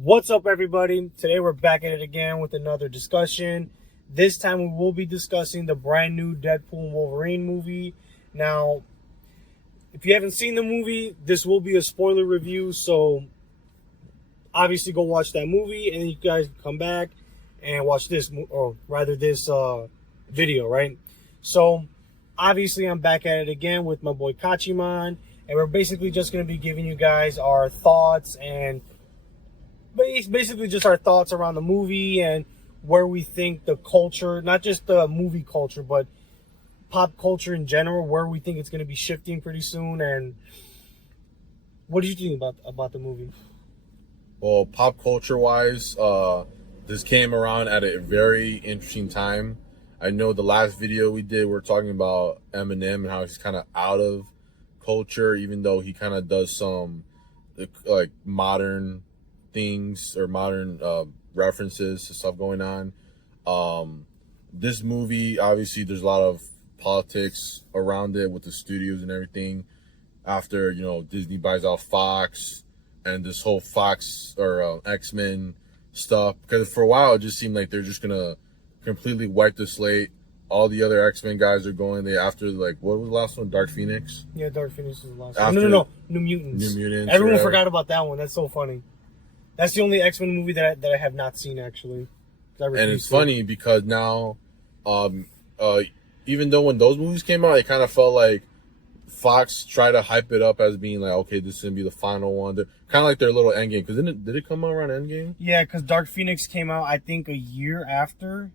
What's up, everybody? Today we're back at it again with another discussion. This time we will be discussing the brand new Deadpool and Wolverine movie. Now, if you haven't seen the movie, this will be a spoiler review, so obviously go watch that movie and then you guys come back and watch this, or rather this video, right? So, obviously I'm back at it again with my boy Kachiman, and we're basically just going to be giving you guys our thoughts and basically just our thoughts around the movie and where we think the culture, not just the movie culture, but pop culture in general, where we think it's going to be shifting pretty soon. And what did you think about the movie? Well, pop culture wise, this came around at a very interesting time. I know the last video we did, we're talking about Eminem and how he's kind of out of culture, even though he kind of does some like modern things or modern references to stuff going on. This movie, obviously, there's a lot of politics around it with the studios and everything. After Disney buys out Fox and this whole Fox or X-Men stuff, because for a while it just seemed like they're just gonna completely wipe the slate. All the other X-Men guys are going. They after what was the last one? Dark Phoenix. Yeah, Dark Phoenix is the last one. No, New Mutants. New Mutants. Everyone forgot about that one. That's so funny. That's the only X-Men movie that I have not seen, actually. And it's funny because now, even though when those movies came out, it kind of felt like Fox tried to hype it up as being like, okay, this is going to be the final one. Kind of like their little Endgame. Because did it come out around Endgame? Yeah, because Dark Phoenix came out, I think, a year after.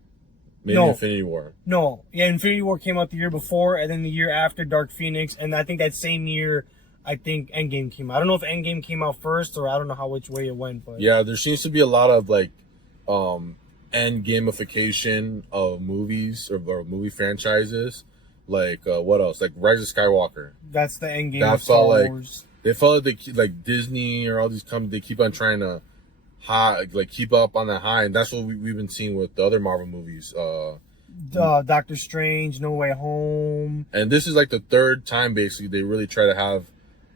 Maybe Infinity War. No. Yeah, Infinity War came out the year before, and then the year after Dark Phoenix. And I think that same year, I think Endgame came out. I don't know if Endgame came out first, or I don't know which way it went. But yeah, there seems to be a lot of end gamification of movies or movie franchises. Like what else? Like Rise of Skywalker. That's the end game. That felt like they felt like Disney or all these companies. They keep on trying to keep up on that high, and that's what we've been seeing with the other Marvel movies. Doctor Strange, No Way Home, and this is like the third time basically they really try to have.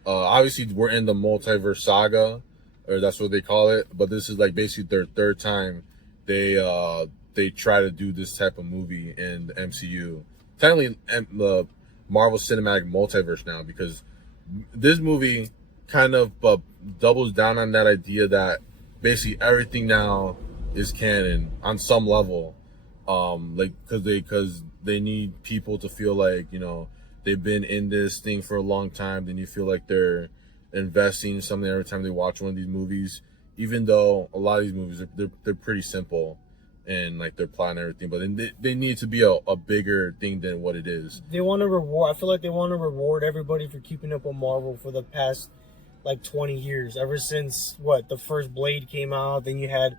Obviously, we're in the multiverse saga, or that's what they call it. But this is like basically their third time they try to do this type of movie in the MCU. Technically, the Marvel Cinematic Multiverse now, because this movie kind of doubles down on that idea that basically everything now is canon on some level. Because they need people to feel like they've been in this thing for a long time. Then you feel like they're investing in something every time they watch one of these movies. Even though a lot of these movies they're pretty simple and like their plot and everything, but they need to be a bigger thing than what it is. They want to reward. I feel like they want to reward everybody for keeping up with Marvel for the past 20 years. Ever since the first Blade came out, then you had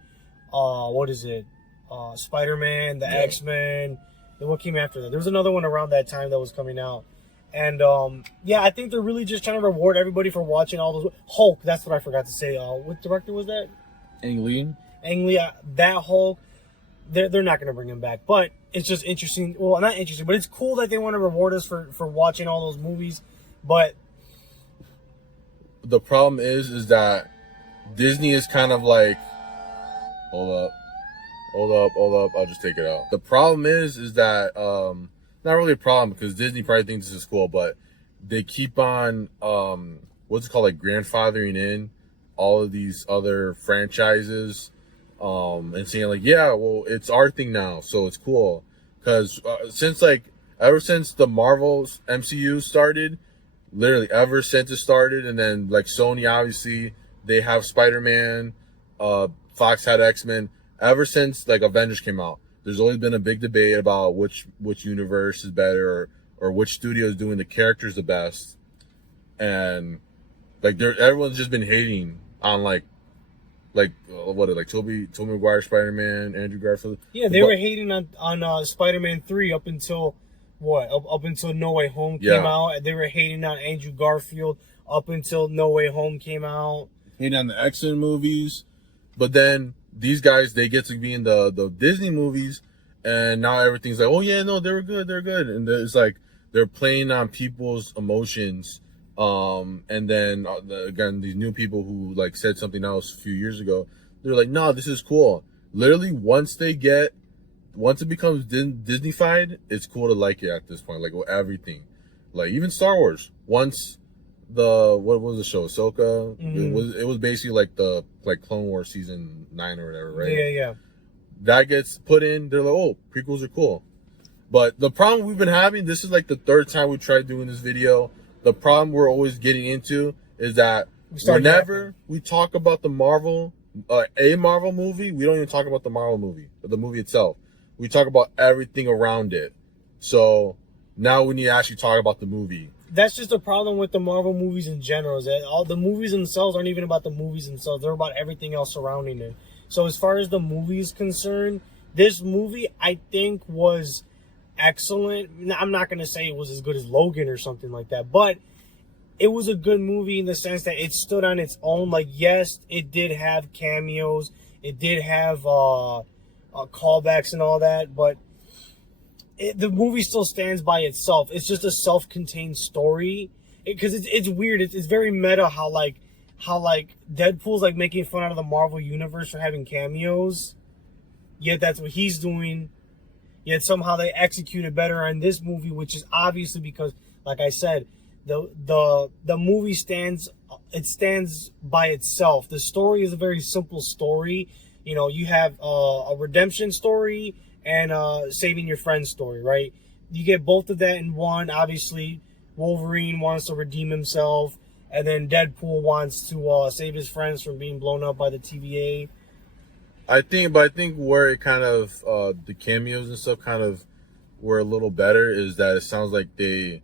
Spider-Man, the X-Men. Then what came after that? There was another one around that time that was coming out. And I think they're really just trying to reward everybody for watching all those. Hulk, that's what I forgot to say. What director was that? Ang Lee. That Hulk. They're not going to bring him back, but it's just interesting. Well, not interesting, but it's cool that they want to reward us for watching all those movies. But the problem is that Disney is kind of like, hold up, I'll just take it out. The problem is that not really a problem, because Disney probably thinks this is cool, but they keep on what's it called, like grandfathering in all of these other franchises, and saying like, yeah, well, it's our thing now, so it's cool. Because ever since the Marvel's MCU started, literally ever since it started, and then like Sony, obviously they have Spider-Man, Fox had X-Men. Ever since Avengers came out, there's always been a big debate about which universe is better, or which studio is doing the characters the best, and everyone's just been hating on Tobey Maguire Spider-Man, Andrew Garfield. Yeah, they were hating on Spider-Man 3 up until up until No Way Home came out. And they were hating on Andrew Garfield up until No Way Home came out. Hating on the X-Men movies, but then these guys, they get to be in the Disney movies, and now everything's like, oh yeah, no, they're good, and it's like they're playing on people's emotions. And then again, these new people who said something else a few years ago, they're like, no, this is cool. Literally, once it becomes Disney-fied, it's cool to like it at this point. Like, with everything. Like, even Star Wars. Once what was the show? Ahsoka? It was basically like Clone Wars season 9 or whatever, right? Yeah. That gets put in, they're like, oh, prequels are cool. But the problem we've been having, this is like the third time we tried doing this video. The problem we're always getting into is that whenever we talk about the Marvel, a Marvel movie, we don't even talk about the Marvel movie, or the movie itself. We talk about everything around it. So now we need to actually talk about the movie. That's just a problem with the Marvel movies in general, is that all the movies themselves aren't even about the movies themselves. They're about everything else surrounding it. So as far as the movie is concerned, this movie, I think, was excellent. I'm not going to say it was as good as Logan or something like that, but it was a good movie in the sense that it stood on its own. Like, yes, it did have cameos. It did have callbacks and all that, but the movie still stands by itself. It's just a self-contained story. Because it's weird. It's very meta how Deadpool's like making fun out of the Marvel universe for having cameos. Yet that's what he's doing. Yet somehow they executed better on this movie, which is obviously because, like I said, the movie stands by itself. The story is a very simple story. You know, you have a redemption story and saving your friend's story, right? You get both of that in one. Obviously, Wolverine wants to redeem himself, and then Deadpool wants to save his friends from being blown up by the TVA. I think where it kind of the cameos and stuff kind of were a little better is that it sounds like they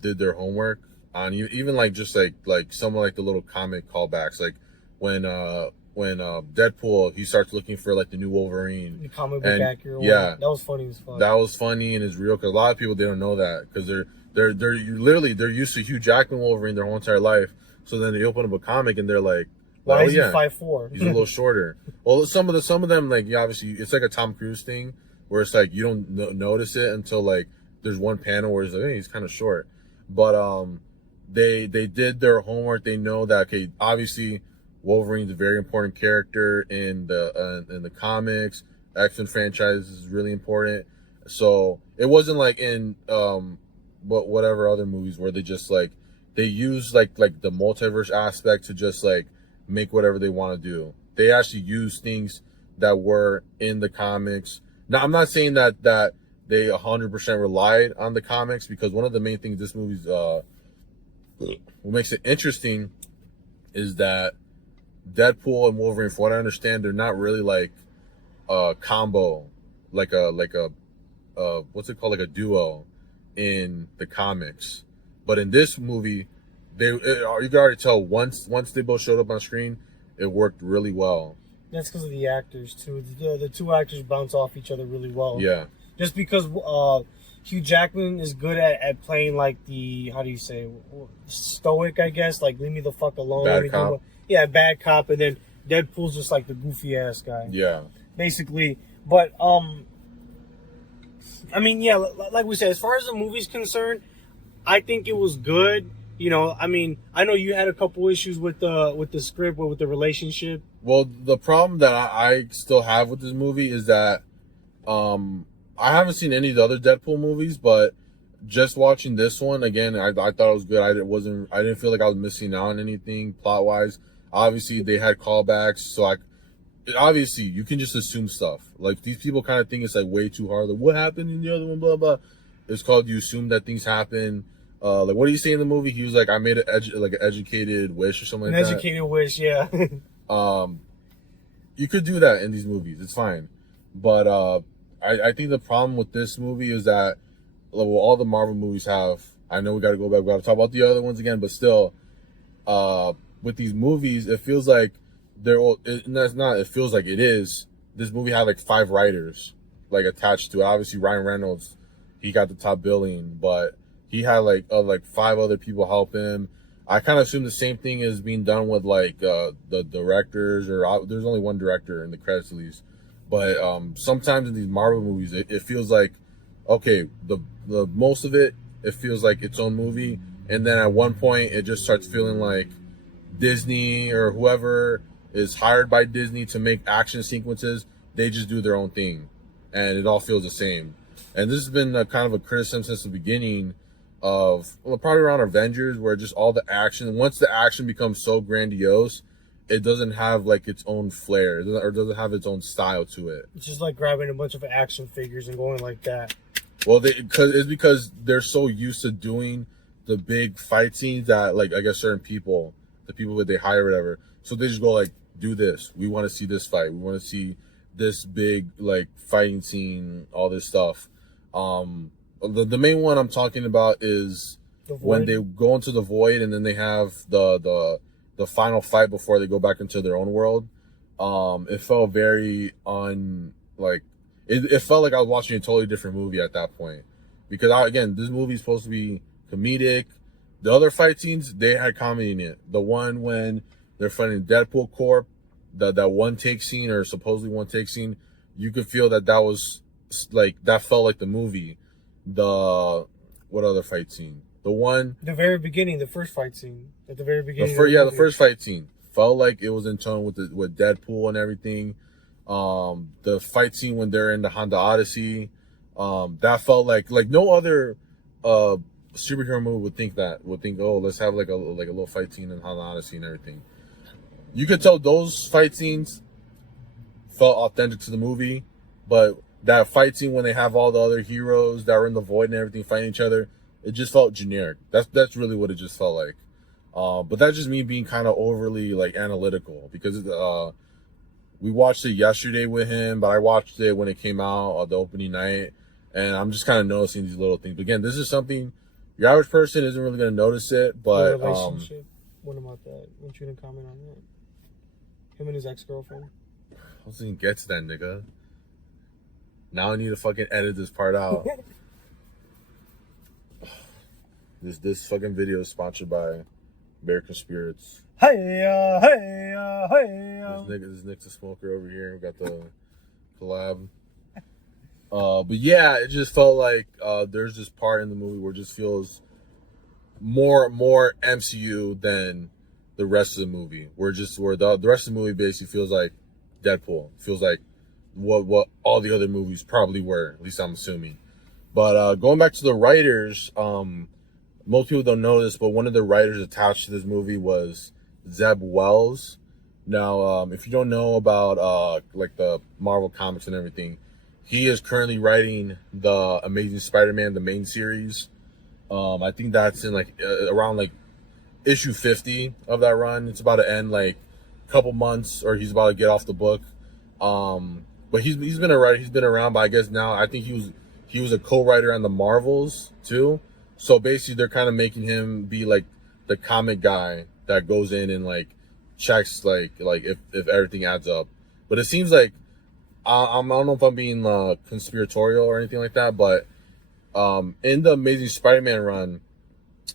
did their homework on even like just like some of like the little comic callbacks, like when Deadpool, he starts looking for like the new Wolverine, the comic book accurate. Yeah, that was funny as fuck. That was funny and it's real, because a lot of people, they don't know that, because they're used to Hugh Jackman Wolverine their whole entire life. So then they open up a comic and they're like, why is he 5'4"? He's a little shorter. Well, some of them, like, obviously it's like a Tom Cruise thing where it's like you don't notice it until like there's one panel where it's like, hey, he's kind of short. But they did their homework. They know that, okay, obviously Wolverine's a very important character in the comics. X-Men franchise is really important. So it wasn't like in whatever other movies where they just like they use like the multiverse aspect to just like make whatever they want to do. They actually use things that were in the comics. Now, I'm not saying that they 100% relied on the comics, because one of the main things this movie's what makes it interesting is that Deadpool and Wolverine, from what I understand, they're not really like a combo, like a what's it called, like a duo in the comics. But in this movie, you can already tell once they both showed up on screen, it worked really well. That's because of the actors too. The two actors bounce off each other really well. Yeah. Just because Hugh Jackman is good at playing like the, how do you say, stoic, I guess, like leave me the fuck alone. Bad cop. Yeah, bad cop, and then Deadpool's just like the goofy ass guy. Yeah. Basically, but I mean, yeah, like we said, as far as the movie's concerned, I think it was good. You know, I mean, I know you had a couple issues with the script or with the relationship. Well, the problem that I still have with this movie is that I haven't seen any of the other Deadpool movies, but just watching this one again, I thought it was good. I didn't feel like I was missing out on anything plot wise. Obviously, they had callbacks, so obviously you can just assume stuff. Like, these people kind of think it's like way too hard. Like, what happened in the other one? Blah blah. It's called you assume that things happen. Like, what do you say in the movie? He was like, I made an educated wish or something like that. An educated wish, yeah. You could do that in these movies. It's fine. But I think the problem with this movie is that, well, all the Marvel movies have, I know we got to go back, we got to talk about the other ones again, but still, with these movies, it feels like it feels like it is. This movie had like 5 writers like attached to it. Obviously, Ryan Reynolds, he got the top billing, but he had like 5 other people help him. I kind of assume the same thing is being done with like the directors, or there's only one director in the credits at least. But sometimes in these Marvel movies, it feels like, okay, the most of it feels like its own movie, and then at one point it just starts feeling like Disney or whoever is hired by Disney to make action sequences. They just do their own thing, and it all feels the same. And this has been a kind of a criticism since the beginning of, well, probably around Avengers, where just all the action, once the action becomes so grandiose, it doesn't have like its own flair, or doesn't have its own style to it. It's just like grabbing a bunch of action figures and going like that. Well, because they're so used to doing the big fight scenes that, like, I guess certain people, the people that they hire, or whatever, so they just go like, do this. We want to see this fight. We want to see this big like fighting scene, all this stuff. The main one I'm talking about is when they go into the void, and then they have the final fight before they go back into their own world. It felt very it felt like I was watching a totally different movie at that point, because again, this movie is supposed to be comedic. The other fight scenes, they had comedy in it. The one when they're fighting Deadpool Corp, that one take scene, or supposedly one take scene, you could feel that was like, that felt like the movie. What other fight scene? The very beginning, the first fight scene at the very beginning. The first fight scene felt like it was in tone with Deadpool and everything. The fight scene when they're in the Honda Odyssey, that felt like no other superhero movie would think, oh, let's have like a little fight scene in Honda Odyssey and everything. You could tell those fight scenes felt authentic to the movie, but that fight scene when they have all the other heroes that were in the void and everything fighting each other, it just felt generic. That's really what it just felt like. But that's just me being kind of overly like analytical, because we watched it yesterday with him, but I watched it when it came out on the opening night, and I'm just kind of noticing these little things. But again, this is something your average person isn't really going to notice it, but the relationship. What about that? Won't you didn't comment on that? Him and his ex-girlfriend. I was even get to that, nigga. Now I need to fucking edit this part out. This fucking video is sponsored by American Spirits. Hey, hey. This Nick's a smoker over here. We got the collab. But yeah, it just felt like there's this part in the movie where it just feels more MCU than the rest of the movie. Where the rest of the movie basically feels like Deadpool. Feels like what all the other movies probably were. At least I'm assuming. But going back to the writers, most people don't know this, but one of the writers attached to this movie was Zeb Wells. Now, if you don't know about like the Marvel comics and everything, he is currently writing the Amazing Spider-Man, the main series. I think that's in like around like issue 50 of that run. It's about to end like a couple months, or he's about to get off the book. But he's been a writer. He's been around, but I guess now I think he was a co-writer on the Marvels too. So basically, they're kind of making him be like the comic guy that goes in and like checks like if everything adds up. But it seems like I don't know if I'm being conspiratorial or anything like that, but in the Amazing Spider-Man run,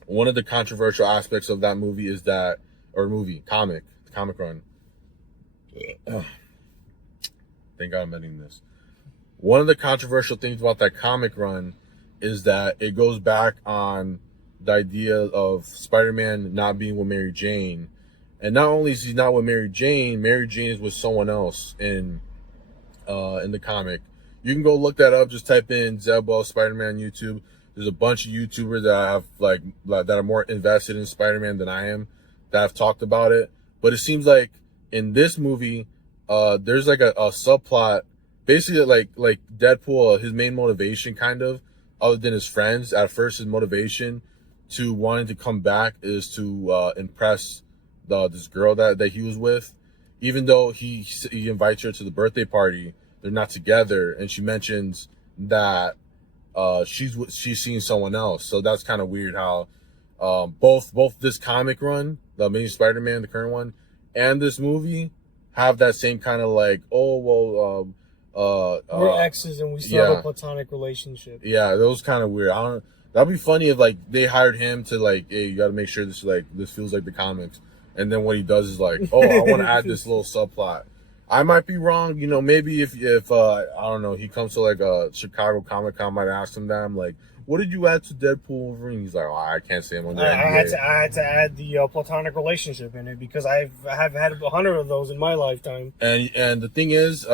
one of the controversial aspects of that movie is that, or comic run. Thank God I'm editing this. One of the controversial things about that comic run is that it goes back on the idea of Spider-Man not being with Mary Jane. And not only is he not with Mary Jane is with someone else in the comic. You can go look that up. Just type in Zeb Wells Spider-Man YouTube. There's a bunch of YouTubers that are more invested in Spider-Man than I am that have talked about it. But it seems like in this movie, there's like a subplot, basically like Deadpool. His main motivation, kind of, other than his friends, at first his motivation to wanting to come back is to impress this girl that he was with. Even though he invites her to the birthday party, they're not together, and she mentions that she's seeing someone else. So that's kind of weird how both this comic run, the Amazing Spider-Man, the current one, and this movie have that same kind of like, we're exes and we still have a platonic relationship. Yeah, that was kind of weird. That'd be funny if like they hired him to like, hey, you got to make sure this feels like the comics, and then what he does is like, oh, I want to add this little subplot. I might be wrong, maybe if I don't know, he comes to like a Chicago Comic-Con, I might ask him that. I'm like, what did you add to Deadpool Wolverine? He's like, oh, I can't say I'm under I had NDA. to add the platonic relationship in it because I have had 100 of those in my lifetime. And the thing is,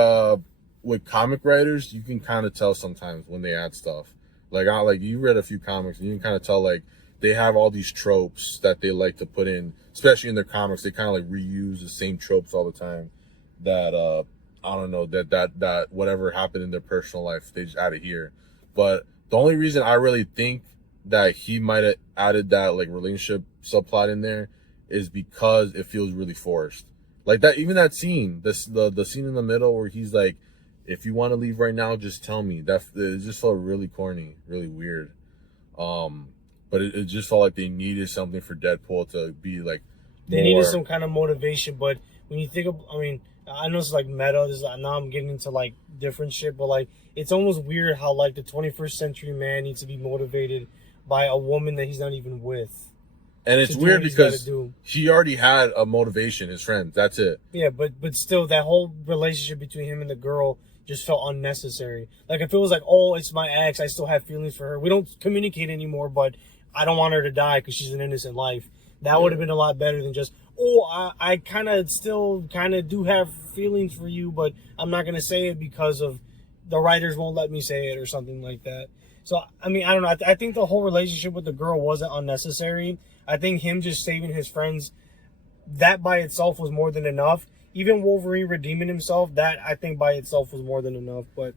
with comic writers, you can kind of tell sometimes when they add stuff. Like you read a few comics, and you can kind of tell like they have all these tropes that they like to put in, especially in their comics. They kind of like reuse the same tropes all the time. That I don't know that whatever happened in their personal life, they just add it here. But the only reason I really think that he might have added that like relationship subplot in there is because it feels really forced. Like that, even that scene, the scene in the middle where he's like, "If you want to leave right now, just tell me." That it just felt really corny, really weird. But it just felt like they needed something for Deadpool to be like. They needed some kind of motivation, but when you think of, I mean, I know it's like meta. This is like, now I'm getting into like different shit, but like it's almost weird how like the 21st century man needs to be motivated by a woman that he's not even with. And it's weird because he already had a motivation, his friends. That's it. Yeah, but still, that whole relationship between him and the girl just felt unnecessary. Like if it was like, oh, it's my ex, I still have feelings for her. We don't communicate anymore, but I don't want her to die because she's an innocent life. That would have been a lot better than just, oh, I kind of still kind of do have feelings for you, but I'm not going to say it because of the writers won't let me say it or something like that. So, I mean, I don't know. I think the whole relationship with the girl wasn't unnecessary. I think him just saving his friends, that by itself was more than enough. Even Wolverine redeeming himself, that I think by itself was more than enough. But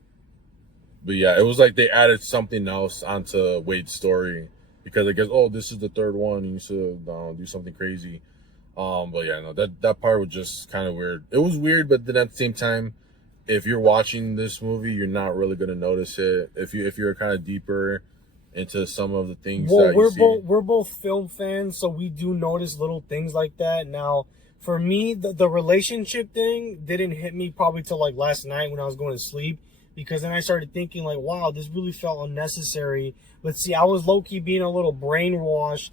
yeah, it was like they added something else onto Wade's story. Because I guess, oh, this is the third one, you should do something crazy. But yeah, no, that part was just kind of weird. It was weird, but then at the same time, if you're watching this movie, you're not really gonna notice it. If you're kind of deeper into some of the things that you see. We're both film fans, so we do notice little things like that. Now, for me, the relationship thing didn't hit me probably till like last night when I was going to sleep. Because then I started thinking like, wow, this really felt unnecessary. But see, I was low-key being a little brainwashed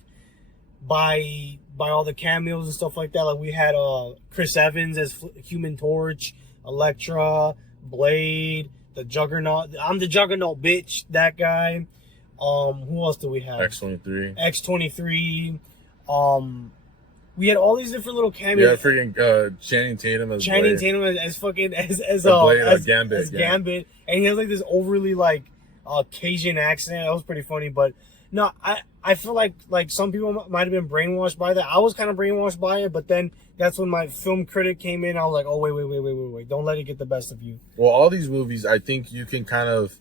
by all the cameos and stuff like that. Like we had Chris Evans as Human Torch, Elektra, Blade, the Juggernaut. I'm the Juggernaut, bitch. That guy. Who else do we have? X-23. X-23. We had all these different little cameos. Yeah, freaking Channing Tatum as Channing Blade. Tatum as fucking Gambit. Gambit, and he has like this overly like Cajun accent. That was pretty funny, but no, I feel like some people might have been brainwashed by that. I was kind of brainwashed by it, but then that's when my film critic came in. I was like, oh wait, don't let it get the best of you. Well, all these movies, I think you can kind of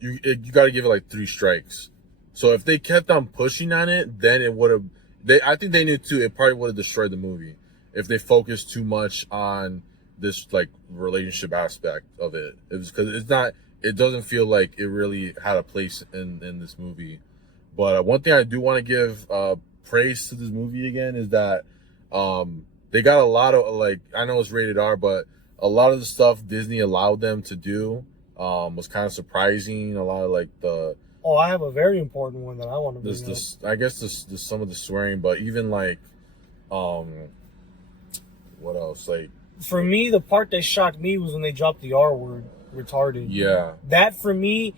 you got to give it like 3 strikes. So if they kept on pushing on it, then it would have. I think they knew too. It probably would have destroyed the movie if they focused too much on this like relationship aspect of it. It was because it's not. It doesn't feel like it really had a place in this movie. But one thing I do want to give praise to this movie again is that they got a lot of like, I know it's rated R, but a lot of the stuff Disney allowed them to do was kind of surprising. A lot of like the. Oh, I have a very important one that I want to bring up. I guess this some of the swearing, but even like, what else? Like for me, the part that shocked me was when they dropped the R word, retarded. Yeah. That for me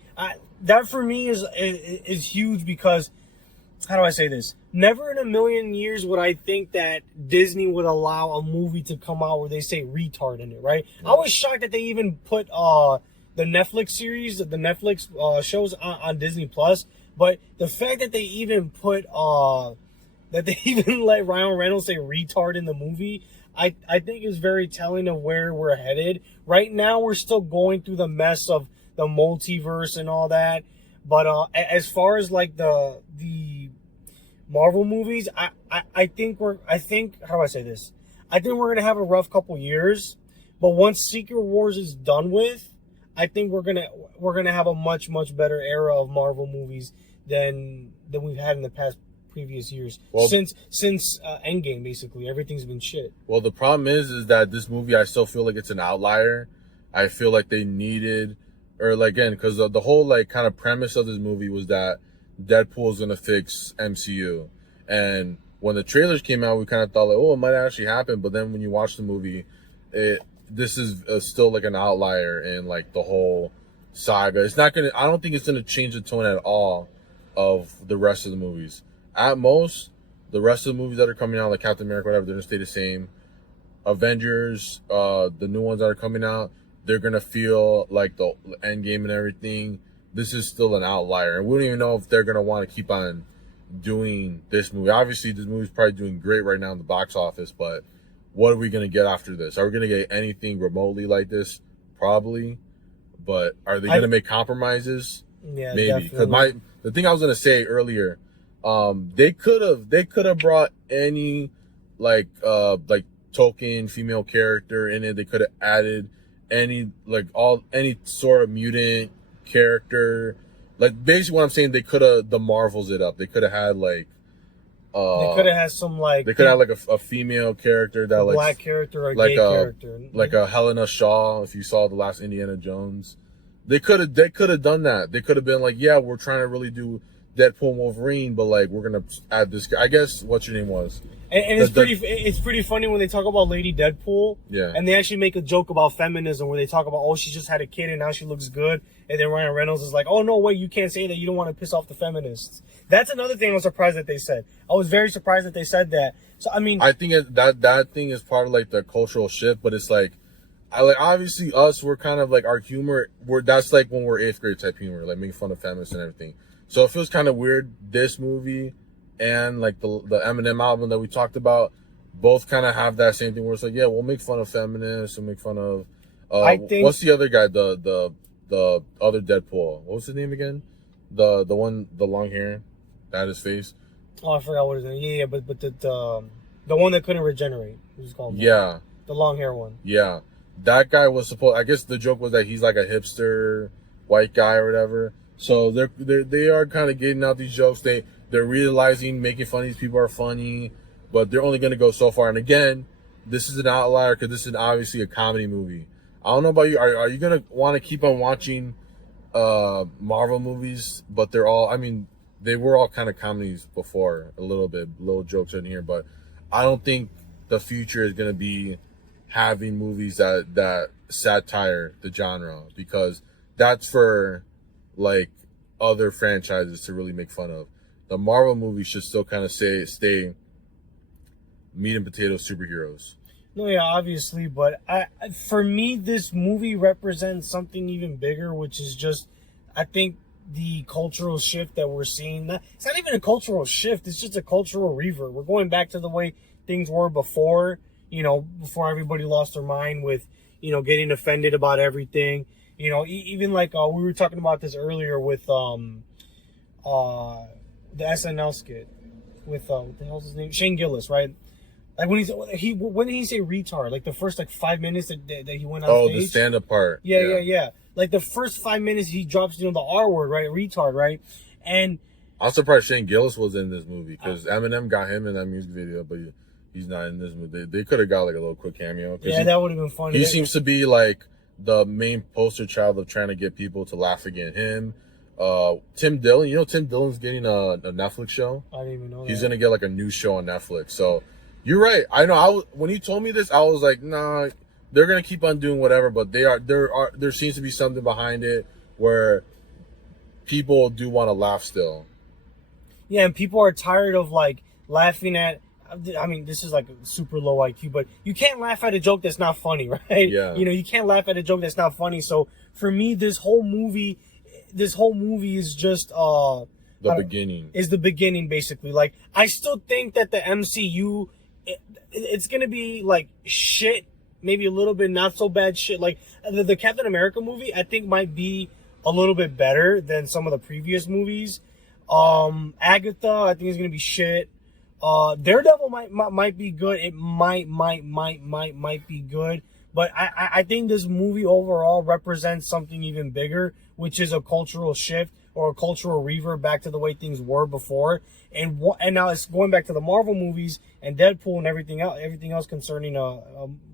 is huge because, how do I say this? Never in a million years would I think that Disney would allow a movie to come out where they say retard in it, right? Yeah. I was shocked that they even put the Netflix series, the Netflix shows on Disney Plus, but the fact that they even put that they even let Ryan Reynolds say retard in the movie, I think is very telling of where we're headed. Right now, we're still going through the mess of the multiverse and all that, but as far as like the Marvel movies, I think how do I say this? I think we're gonna have a rough couple years, but once Secret Wars is done with, I think we're gonna have a much better era of Marvel movies than we've had in the past previous years. Well, since Endgame, basically everything's been shit. Well, the problem is that this movie, I still feel like it's an outlier. I feel like they needed, or like again, because the whole like kind of premise of this movie was that Deadpool is gonna fix MCU, and when the trailers came out, we kind of thought like, oh, it might actually happen. But then when you watch the movie, this is still like an outlier in like the whole saga. It's not gonna. I don't think it's gonna change the tone at all. of the rest of the movies. At most, the rest of the movies that are coming out, like Captain America, whatever, they're gonna stay the same. Avengers, the new ones that are coming out, they're gonna feel like the end game and everything. This is still an outlier, and we don't even know if they're gonna want to keep on doing this movie. Obviously, this movie's probably doing great right now in the box office, but what are we gonna get after this? Are we gonna get anything remotely like this? Probably, but are they gonna make compromises? Yeah, maybe. Because the thing I was gonna say earlier, they could have brought any like token female character in it. They could have added any sort of mutant character. Like basically what I'm saying, they could have the Marvels it up. They could have had like they could have had some like they could have like a female character that like black character or like gay character, like a Helena Shaw. If you saw the last Indiana Jones, they could have done that. They could have been like, yeah, we're trying to really do Deadpool and Wolverine, but like we're gonna add this guy. I guess what's your name was. And it's pretty funny when they talk about Lady Deadpool. Yeah. And they actually make a joke about feminism where they talk about, oh, she just had a kid and now she looks good. And then Ryan Reynolds is like, oh, no, wait, you can't say that. You don't want to piss off the feminists. That's another thing I was surprised that they said. I was very surprised that they said that. So, I mean, I think that thing is part of like the cultural shift, but it's like, obviously us, we're kind of like our humor. That's like when we're 8th grade type humor, like making fun of feminists and everything. So it feels kind of weird. This movie and like the Eminem album that we talked about, both kind of have that same thing where it's like, yeah, we'll make fun of feminists, we'll make fun of I think, what's the other guy, the other Deadpool, what was his name again, the one, the long hair that had his face. Oh, I forgot what his name. Yeah, but the one that couldn't regenerate, who's called, yeah, the long hair one. Yeah, that guy was supposed, I guess the joke was that he's like a hipster white guy or whatever. So they are kind of getting out these jokes. They're realizing making fun of these people are funny, but they're only going to go so far. And again, this is an outlier because this is obviously a comedy movie. I don't know about you. Are you going to want to keep on watching Marvel movies? But they're all, I mean, they were all kind of comedies before, a little bit, little jokes in here. But I don't think the future is going to be having movies that satire the genre, because that's for like other franchises to really make fun of. The Marvel movies should still kind of stay meat and potato superheroes. No, yeah, obviously, but for me, this movie represents something even bigger, which is just, I think, the cultural shift that we're seeing. It's not even a cultural shift; it's just a cultural revert. We're going back to the way things were before, before everybody lost their mind with, getting offended about everything. Even like we were talking about this earlier with the SNL skit with what the hell's his name? Shane Gillis, right? Like when when did he say retard? Like the first 5 minutes that he went on stage. Oh, the stand-up part. Yeah. Like the first 5 minutes he drops the R word, right? Retard, right? And I'm surprised Shane Gillis was in this movie because Eminem got him in that music video, but he's not in this movie. They could have got like a little quick cameo. Yeah, that would have been funny. He seems to be like the main poster child of trying to get people to laugh again. Him, Tim Dillon. Tim Dillon's getting a Netflix show. I didn't even know he's gonna get like a new show on Netflix. So you're right. I know. When you told me this, I was like, nah, they're gonna keep on doing whatever. But there seems to be something behind it where people do want to laugh still. Yeah, and people are tired of like laughing at. I mean, this is like super low IQ, but you can't laugh at a joke that's not funny, right? Yeah. You can't laugh at a joke that's not funny. So for me, this whole movie is just the beginning. Is the beginning, basically. Like, I still think that the MCU, it's gonna be like shit, maybe a little bit not so bad shit. Like the Captain America movie, I think might be a little bit better than some of the previous movies. Agatha, I think is gonna be shit. Daredevil might be good. It might be good. But I think this movie overall represents something even bigger, which is a cultural shift or a cultural revert back to the way things were before. And now it's going back to the Marvel movies and Deadpool and everything else concerning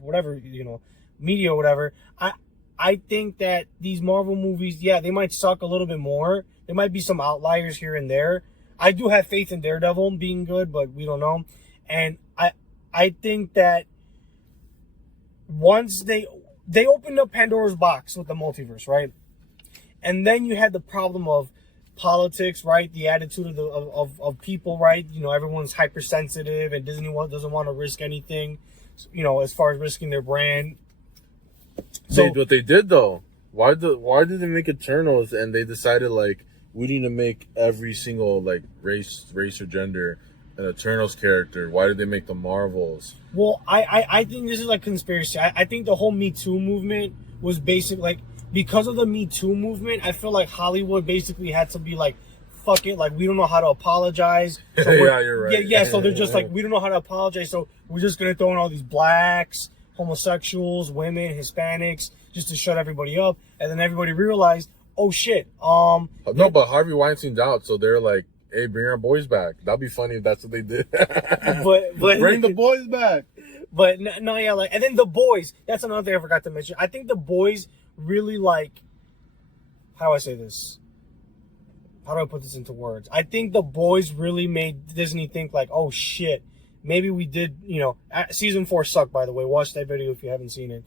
whatever, media or whatever. I think that these Marvel movies, yeah, they might suck a little bit more. There might be some outliers here and there. I do have faith in Daredevil being good, but we don't know. And I think that once they opened up Pandora's box with the multiverse, right? And then you had the problem of politics, right? The attitude of of people, right? You know, everyone's hypersensitive, and Disney doesn't want to risk anything, you know, as far as risking their brand. So what they did though, why did they make Eternals and they decided like we need to make every single like race or gender an Eternals character? Why did they make the Marvels? well, I think this is like conspiracy. I think the whole Me Too movement was basic, like, because of the Me Too movement, I feel like Hollywood basically had to be like, fuck it, like, we don't know how to apologize. So Yeah, you're right. Yeah, so they're just like, we don't know how to apologize, so we're just gonna throw in all these blacks, homosexuals, women, Hispanics, just to shut everybody up. And then everybody realized, oh shit, No, but Harvey Weinstein's out, so they're like, hey, bring our boys back. That'd be funny if that's what they did. but Bring the boys back. But no, yeah, like, and then The Boys, that's another thing I forgot to mention. I think The Boys really, like, how do I say this? How do I put this into words? I think The Boys really made Disney think like, oh shit, maybe we did, you know, season 4 sucked, by the way. Watch that video if you haven't seen it.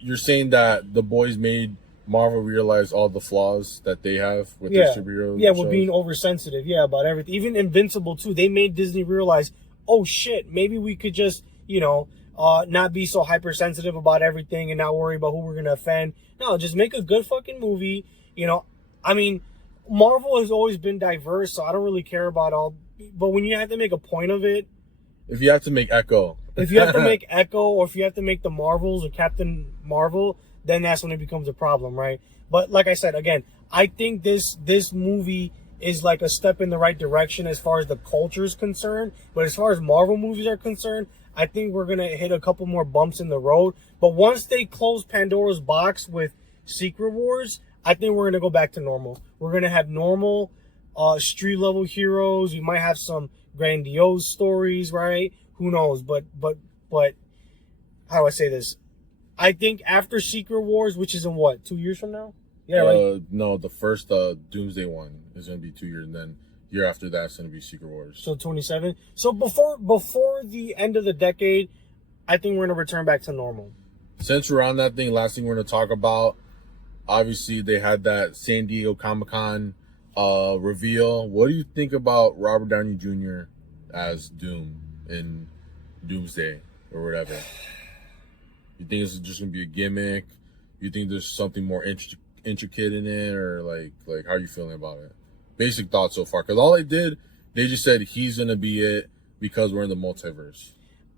You're saying that The Boys made Marvel realize all the flaws that they have with their superhero Yeah, shows? we're being oversensitive, about everything. Even Invincible too, they made Disney realize, oh shit, maybe we could just, you know, not be so hypersensitive about everything and not worry about who we're gonna offend. No, just make a good fucking movie. You know, I mean, Marvel has always been diverse, so I don't really care about all. But when you have to make a point of it, if you have to make Echo, or if you have to make the Marvels or Captain Marvel, then that's when it becomes a problem, right? But like I said, again, I think this movie is like a step in the right direction as far as the culture is concerned. But as far as Marvel movies are concerned, I think we're going to hit a couple more bumps in the road. But once they close Pandora's box with Secret Wars, I think we're going to go back to normal. We're going to have normal street level heroes. We might have some grandiose stories, right? Who knows? But how do I say this? I think after Secret Wars, which is in what, 2 years from now? Yeah, right. No, the first Doomsday one is going to be 2 years, and then year after that's going to be Secret Wars. So 27. So before the end of the decade, I think we're going to return back to normal. Since we're on that thing, last thing we're going to talk about, obviously they had that San Diego Comic-Con reveal. What do you think about Robert Downey Jr. as Doom in Doomsday or whatever? You think this is just going to be a gimmick? You think there's something more intricate in it, or like how are you feeling about it? Basic thoughts so far, because all they just said he's gonna be it because we're in the multiverse.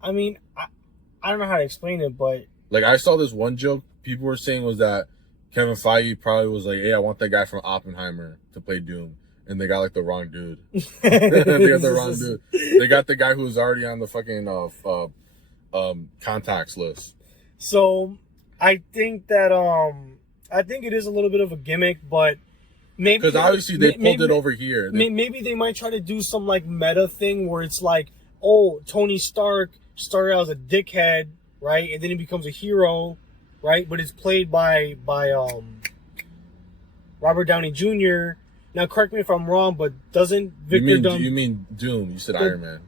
I mean, I don't know how to explain it, but like I saw this one joke people were saying was that Kevin Feige probably was like, "Hey, I want that guy from Oppenheimer to play Doom," and they got like the wrong dude. They got the wrong dude. They got the guy who was already on the fucking contacts list. So I think that I think it is a little bit of a gimmick, but maybe because obviously they pulled it over here. Maybe they might try to do some like meta thing where it's like, oh, Tony Stark started out as a dickhead, right, and then he becomes a hero, right? But it's played by Robert Downey Jr. Now, correct me if I'm wrong, but doesn't Victor You mean Doom? You said Iron Man.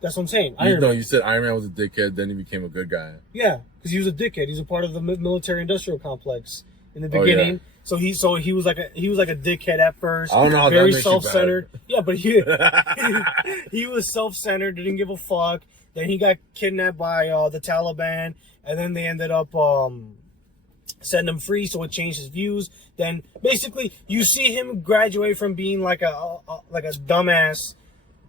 That's what I'm saying. You said Iron Man was a dickhead, then he became a good guy. Yeah, because he was a dickhead. He's a part of the military-industrial complex in the beginning. Oh, yeah. So he was like a dickhead at first. I don't know how very that makes self-centered. Yeah, but he was self-centered. Didn't give a fuck. Then he got kidnapped by the Taliban, and then they ended up setting him free. So it changed his views. Then basically you see him graduate from being like a dumbass.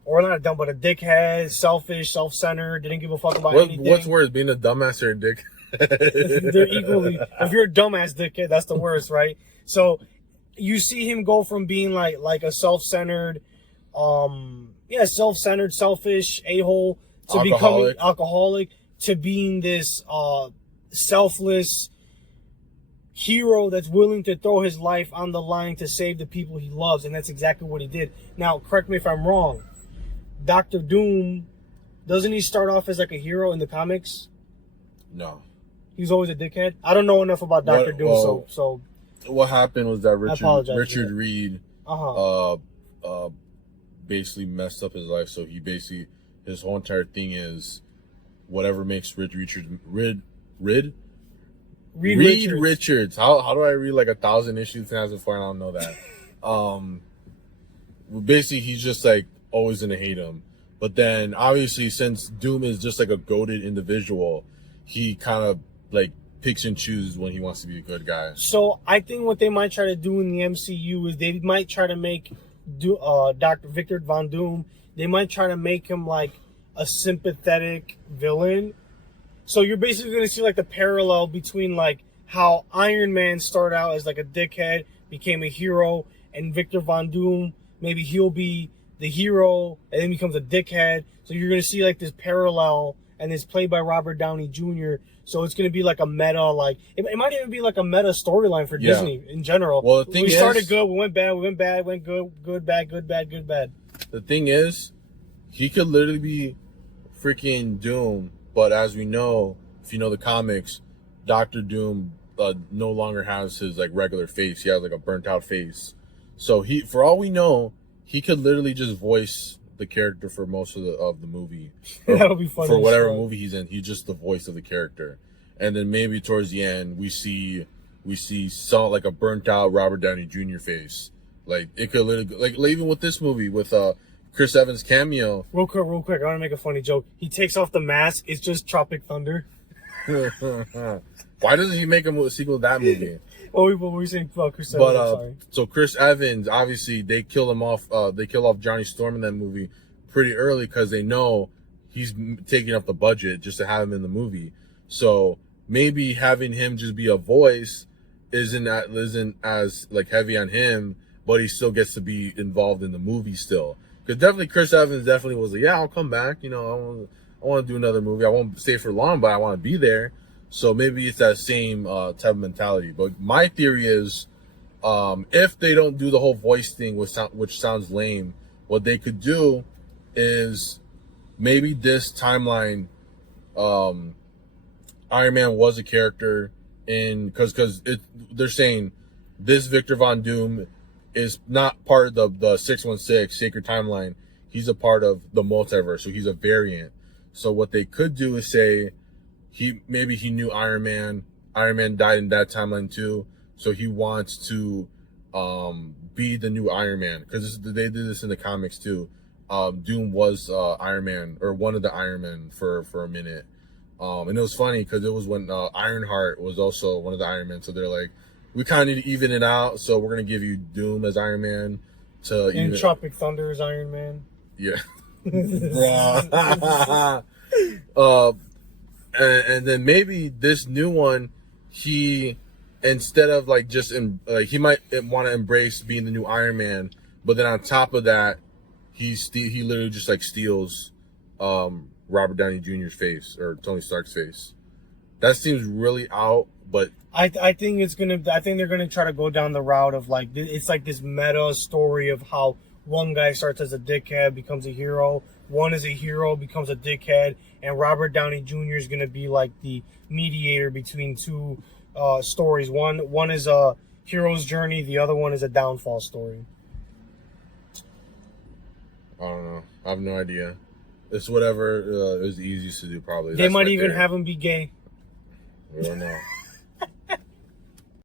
Or not a dumb, but a dickhead, selfish, self-centered, didn't give a fuck about anything. What's worse, being a dumbass or a dick? They're equally. If you're a dumbass dickhead, that's the worst, right? So you see him go from being like a self-centered, self-centered, selfish a-hole to becoming alcoholic, to being this selfless hero that's willing to throw his life on the line to save the people he loves, and that's exactly what he did. Now, correct me if I'm wrong. Dr. Doom, doesn't he start off as like a hero in the comics? No. He's always a dickhead? I don't know enough about Dr. Doom, so... What happened was that Richard Reed basically messed up his life, so his whole entire thing is whatever makes Richard Reed Richards. How do I read like 1,000 issues and as far I don't know that. Basically he's just like always gonna hate him. But then obviously since Doom is just like a goated individual, he kind of like picks and chooses when he wants to be a good guy. So I think what they might try to do in the MCU is they might try to make Dr. Victor Von Doom, they might try to make him like a sympathetic villain. So you're basically going to see like the parallel between like how Iron Man started out as like a dickhead, became a hero, and Victor Von Doom, maybe he'll be the hero and then becomes a dickhead. So you're going to see like this parallel, and it's played by Robert Downey Jr. So it's going to be like a meta, like it might even be like a meta storyline for Disney in general. Well, the thing we started good, we went bad, went good, good, bad, good, bad, good, bad. The thing is, he could literally be freaking Doom, but as we know, if you know the comics, Doctor Doom no longer has his like regular face. He has like a burnt out face. So he, for all we know, he could literally just voice the character for most of the movie. That would be funny. For whatever movie he's in, he's just the voice of the character. And then maybe towards the end, we see some like a burnt out Robert Downey Jr. face. Like it could literally, like even with this movie with Chris Evans cameo. Real quick, I want to make a funny joke. He takes off the mask. It's just Tropic Thunder. Why doesn't he make a sequel to that movie? What were we saying about Chris Evans? Sorry. So Chris Evans, obviously, they kill him off. They kill off Johnny Storm in that movie pretty early because they know he's taking up the budget just to have him in the movie. So maybe having him just be a voice isn't as like heavy on him, but he still gets to be involved in the movie still. Because definitely Chris Evans definitely was like, yeah, I'll come back. You know, I want to do another movie. I won't stay for long, but I want to be there. So maybe it's that same type of mentality. But my theory is, if they don't do the whole voice thing, which sounds lame, what they could do is maybe this timeline, Iron Man was a character in because they're saying this Victor Von Doom is not part of the 616 Sacred Timeline. He's a part of the multiverse, so he's a variant. So what they could do is say maybe he knew Iron Man. Iron Man died in that timeline too, so he wants to be the new Iron Man because they did this in the comics too. Doom was Iron Man or one of the Iron Men for a minute, and it was funny because it was when Ironheart was also one of the Iron Men. So they're like, we kind of need to even it out, so we're gonna give you Doom as Iron Man and Tropic Thunder as Iron Man. Yeah. And then maybe this new one, he instead of like just he might want to embrace being the new Iron Man, but then on top of that, he literally just like steals Robert Downey Jr.'s face or Tony Stark's face. That seems really out, but I think they're gonna try to go down the route of like it's like this meta story of how one guy starts as a dickhead, becomes a hero. One is a hero, becomes a dickhead, and Robert Downey Jr. is going to be like the mediator between two stories. One is a hero's journey, the other one is a downfall story. I don't know. I have no idea. It's whatever is easiest to do, probably. They might even have him be gay. We don't know.